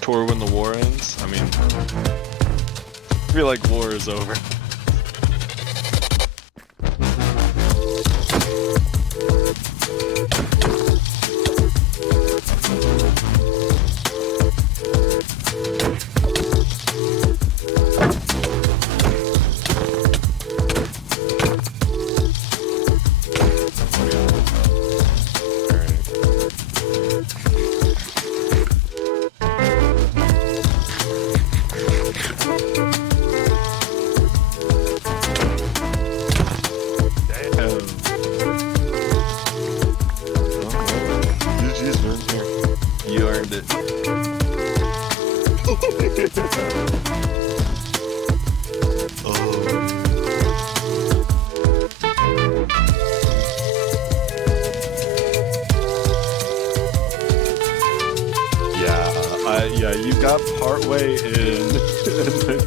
tour when the war ends. I mean, I feel like war is over. You earned it. Yeah, you got partway in, and then